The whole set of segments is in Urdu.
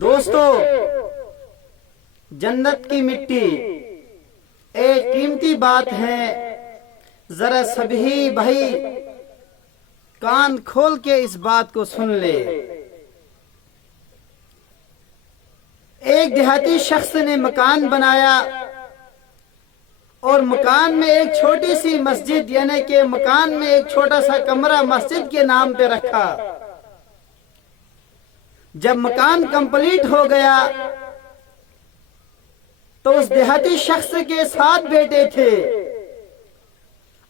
دوستو، جنت کی مٹی ایک قیمتی بات ہے. ذرا سبھی بھائی کان کھول کے اس بات کو سن لے. ایک دیہاتی شخص نے مکان بنایا اور مکان میں ایک چھوٹی سی مسجد، یعنی کہ مکان میں ایک چھوٹا سا کمرہ مسجد کے نام پہ رکھا. جب مکان کمپلیٹ ہو گیا تو اس دیہاتی شخص کے 7 بیٹے تھے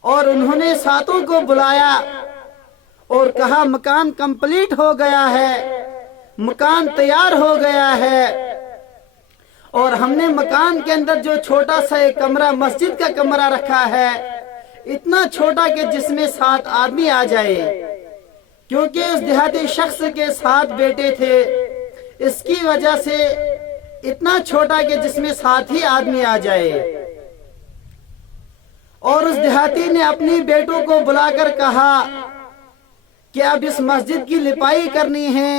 اور انہوں نے ساتوں کو بلایا اور کہا مکان کمپلیٹ ہو گیا ہے، مکان تیار ہو گیا ہے، اور ہم نے مکان کے اندر جو چھوٹا سا ایک کمرہ مسجد کا کمرہ رکھا ہے، اتنا چھوٹا کہ جس میں 7 آدمی آ جائے، کیونکہ اس دیہاتی شخص کے 7 بیٹے تھے، اس کی وجہ سے اتنا چھوٹا کہ جس میں 7 ہی آدمی آ جائے. اور اس دیہاتی نے اپنی بیٹوں کو بلا کر کہا کہ اب اس مسجد کی لپائی کرنی ہے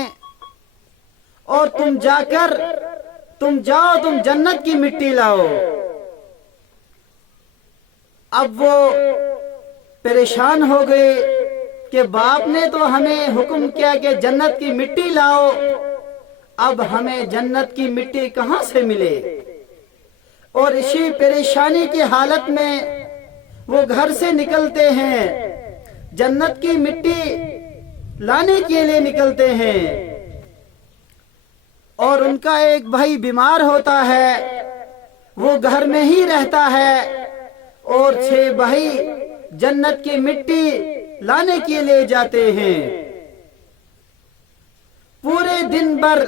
اور تم جاؤ جنت کی مٹی لاؤ. اب وہ پریشان ہو گئے کہ باپ نے تو ہمیں حکم کیا کہ جنت کی مٹی لاؤ، اب ہمیں جنت کی مٹی کہاں سے ملے. اور اسی پریشانی کی حالت میں وہ گھر سے نکلتے ہیں، جنت کی مٹی لانے کے لیے نکلتے ہیں. اور ان کا ایک بھائی بیمار ہوتا ہے، وہ گھر میں ہی رہتا ہے، اور 6 بھائی جنت کی مٹی لانے کے لیے جاتے ہیں. پورے دن بھر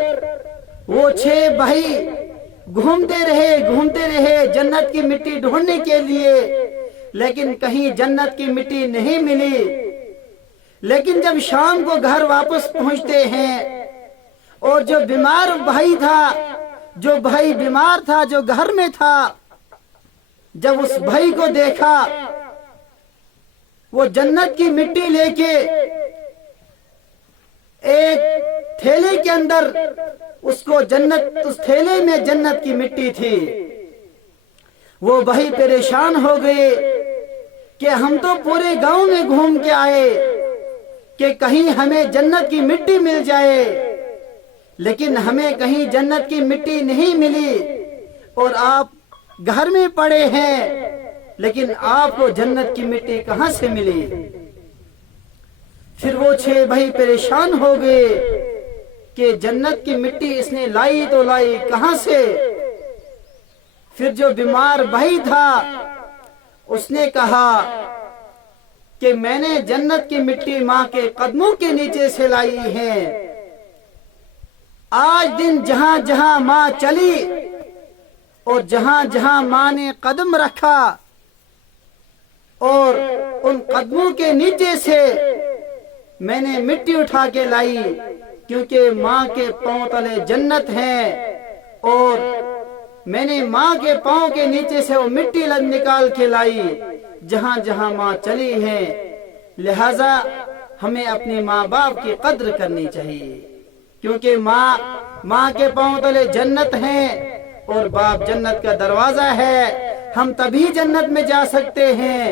وہ 6 بھائی گھومتے رہے جنت کی مٹی ڈھونڈنے کے لیے، لیکن کہیں جنت کی مٹی نہیں ملی. لیکن جب شام کو گھر واپس پہنچتے ہیں اور جو بھائی بیمار تھا جو گھر میں تھا، جب اس بھائی کو دیکھا، وہ جنت کی مٹی لے کے ایک تھیلے کے اندر اس تھیلے میں جنت کی مٹی تھی. وہ بھائی پریشان ہو گئے کہ ہم تو پورے گاؤں میں گھوم کے آئے کہ کہیں ہمیں جنت کی مٹی مل جائے، لیکن ہمیں کہیں جنت کی مٹی نہیں ملی، اور آپ گھر میں پڑے ہیں، لیکن آپ کو جنت کی مٹی کہاں سے ملی. پھر وہ 6 بھائی پریشان ہو گئے کہ جنت کی مٹی اس نے لائی تو لائی کہاں سے. پھر جو بیمار بھائی تھا اس نے کہا کہ میں نے جنت کی مٹی ماں کے قدموں کے نیچے سے لائی ہے. آج دن جہاں جہاں ماں چلی اور جہاں جہاں ماں نے قدم رکھا، اور ان قدموں کے نیچے سے میں نے مٹی اٹھا کے لائی، کیونکہ ماں کے پاؤں تلے جنت ہے، اور میں نے ماں کے پاؤں کے نیچے سے وہ مٹی نکال کے لائی جہاں جہاں ماں چلی ہے. لہذا ہمیں اپنے ماں باپ کی قدر کرنی چاہیے، کیونکہ ماں کے پاؤں تلے جنت ہے اور باپ جنت کا دروازہ ہے. ہم تبھی جنت میں جا سکتے ہیں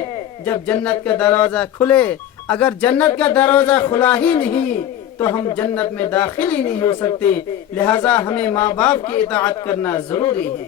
جب جنت کا دروازہ کھلے. اگر جنت کا دروازہ کھلا ہی نہیں تو ہم جنت میں داخل ہی نہیں ہو سکتے. لہذا ہمیں ماں باپ کی اطاعت کرنا ضروری ہے.